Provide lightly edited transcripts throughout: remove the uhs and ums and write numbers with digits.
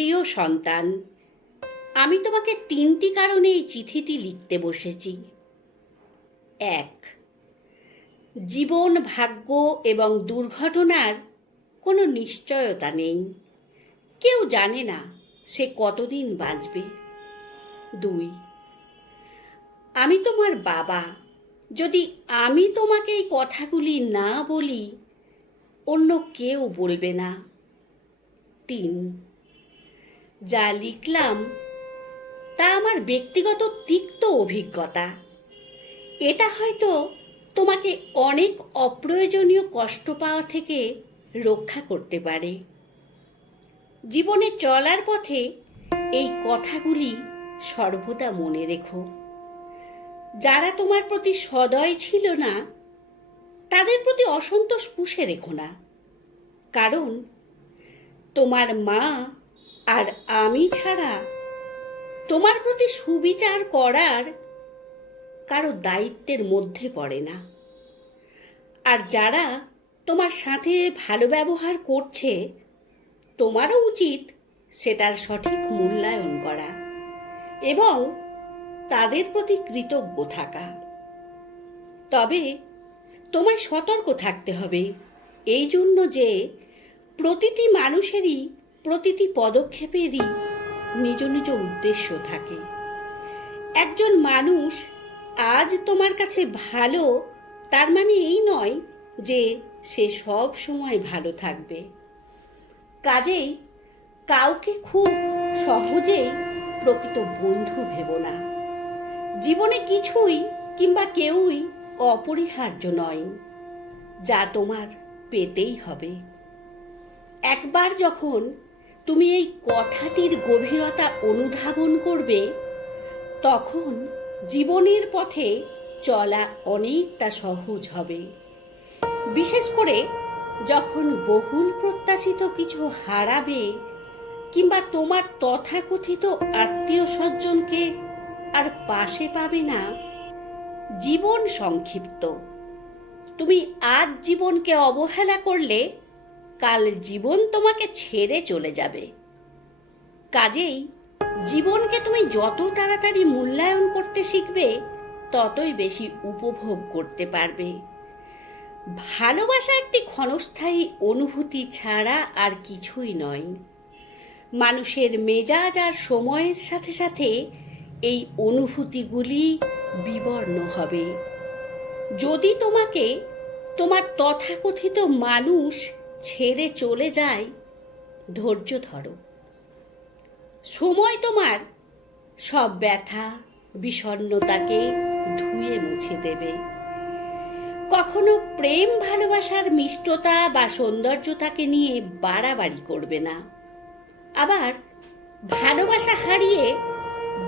প্রিয় সন্তান, আমি তোমাকে 3টি কারণে এই চিঠিটি লিখতে বসেছি। 1, জীবন, ভাগ্য এবং দুর্ঘটনার কোনো নিশ্চয়তা নেই। কেউ জানে না সে কতদিন বাঁচবে। 2, আমি তোমার বাবা। যদি আমি তোমাকে এই কথাগুলি না বলি, অন্য কেউ বলবে না। 3, যা লিখলাম তা আমার ব্যক্তিগত তিক্ত অভিজ্ঞতা। এটা হয়তো তোমাকে অনেক অপ্রয়োজনীয় কষ্ট পাওয়া থেকে রক্ষা করতে পারে। জীবনে চলার পথে এই কথাগুলি সর্বদা মনে রেখো। যারা তোমার প্রতি সদয় ছিল না, তাদের প্রতি অসন্তোষ পুষে রেখো না। কারণ তোমার মা আর আমি ছাড়া তোমার প্রতি সুবিচার করার কারো দায়িত্বের মধ্যে পড়ে না। আর যারা তোমার সাথে ভালো ব্যবহার করছে, তোমারও উচিত সেটার সঠিক মূল্যায়ন করা এবং তাদের প্রতি কৃতজ্ঞ থাকা। তবে তোমায় সতর্ক থাকতে হবে এই জন্য যে প্রতিটি মানুষেরই প্রতিটি পদক্ষেপেরই নিজ নিজ উদ্দেশ্য থাকে। একজন মানুষ আজ তোমার কাছে ভালো, তার মানে এই নয় যে সে সব সময় ভালো থাকবে। কাজেই কাউকে খুব সহজেই প্রকৃত বন্ধু ভেবো না। জীবনে কিছুই কিংবা কেউই অপরিহার্য নয়, যা তোমার পেতেই হবে। একবার যখন তুমি এই কথাটির গভীরতা অনুধাবন করবে, তখন জীবনের পথে চলা অনেকটা সহজ হবে। বিশেষ করে যখন বহুল প্রত্যাশিত কিছু হারাবে কিংবা তোমার তথাকথিত আত্মীয় স্বজনকে আর পাশে পাবে না। জীবন সংক্ষিপ্ত। তুমি আজ জীবনকে অবহেলা করলে কাল জীবন তোমাকে ছেড়ে চলে যাবে। কাজেই জীবনকে তুমি যত তাড়াতাড়ি মূল্যায়ন করতে শিখবে, ততই বেশি উপভোগ করতে পারবে। ভালোবাসা একটি ক্ষণস্থায়ী অনুভূতি ছাড়া আর কিছুই নয়। মানুষের মেজাজ আর সময়ের সাথে সাথে এই অনুভূতিগুলি বিবর্ণ হবে। যদি তোমাকে তোমার তথাকথিত মানুষ ছেড়ে চলে যায়, ধৈর্য ধরো। সময় তোমার সব ব্যথা বিষণ্ণতাকে ধুয়ে মুছে দেবে। কখনো প্রেম ভালোবাসার মিষ্টতা বা সৌন্দর্যতাকে নিয়ে বাড়াবাড়ি করবে না। আবার ভালোবাসা হারিয়ে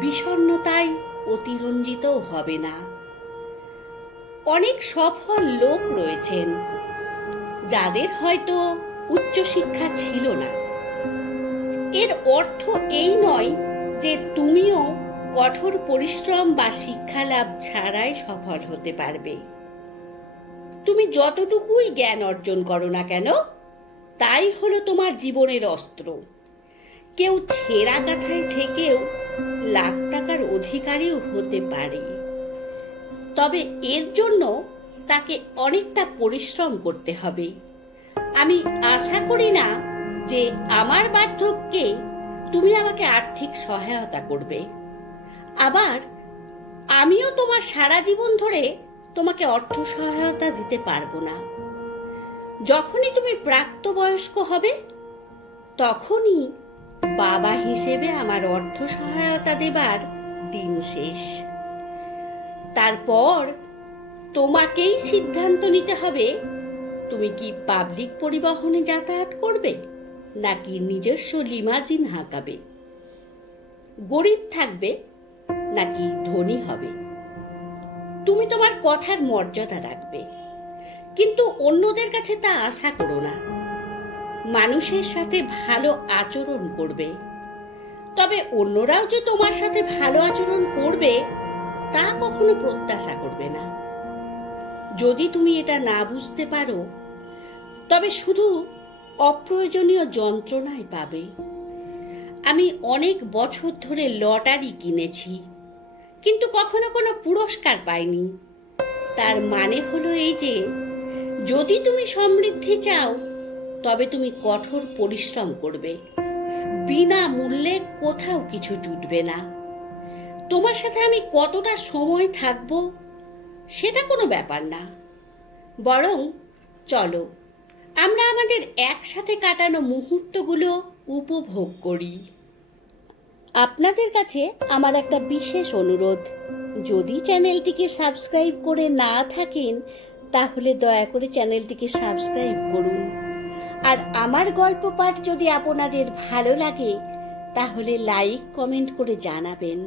বিষণ্ণতায় অতিরঞ্জিতও হবে না। অনেক সফল লোক রয়েছেন যাদের হয়তো উচ্চশিক্ষা ছিল না। এর অর্থ এই নয় যে তুমিও কঠোর পরিশ্রম বা শিক্ষা লাভ ছাড়াই সফল হতে পারবে। তুমি যতটুকুই জ্ঞান অর্জন করো না কেন, তাই হলো তোমার জীবনের অস্ত্র। কেউ ছেঁড়া কাঁথায় থেকেও লাখ টাকার অধিকারীও হতে পারে। তবে এর জন্য তাকে অনেকটা পরিশ্রম করতে হবে। আমি আশা করি না যে আমার বার্ধক্যে তুমি আমাকে আর্থিক সহায়তা করবে। আবার আমিও তোমার সারা জীবন ধরে তোমাকে অর্থ সহায়তা দিতে পারবো না। যখনই তুমি প্রাপ্তবয়স্ক হবে, তখনই বাবা হিসেবে আমার অর্থ সহায়তা দেবার দিন শেষ। তারপর তোমাকেই সিদ্ধান্ত নিতে হবে, তুমি কি পাবলিক পরিবহনে যাতায়াত করবে নাকি নিজস্ব লিমাজিন হাঁকাবে, গরিব থাকবে নাকি ধনী হবে। তুমি তোমার কথার মর্যাদা রাখবে, কিন্তু অন্যদের কাছে তা আশা করো না। মানুষের সাথে ভালো আচরণ করবে, তবে অন্যরাও যে তোমার সাথে ভালো আচরণ করবে তা কখনো প্রত্যাশা করবে না। যদি তুমি এটা না বুঝতে পারো, তবে শুধু অপ্রয়োজনীয় যন্ত্রণায় পাবে। আমি অনেক বছর ধরে লটারি কিনেছি, কিন্তু কখনো কোনো পুরস্কার পাইনি। তার মানে হলো এই যে, যদি তুমি সমৃদ্ধি চাও তবে তুমি কঠোর পরিশ্রম করবে। বিনামূল্যে কোথাও কিছু জুটবে না। তোমার সাথে আমি কতটা সময় থাকবো সেটা কোনো ব্যাপার না, বরং চলো আমরা আমাদের একসাথে কাটানো মুহূর্তগুলো উপভোগ করি। আপনাদের কাছে আমার একটা বিশেষ অনুরোধ, যদি চ্যানেলটিকে সাবস্ক্রাইব করে না থাকেন তাহলে দয়া করে চ্যানেলটিকে সাবস্ক্রাইব করুন। আর আমার গল্প পাঠ যদি আপনাদের ভালো লাগে তাহলে লাইক কমেন্ট করে জানাবেন।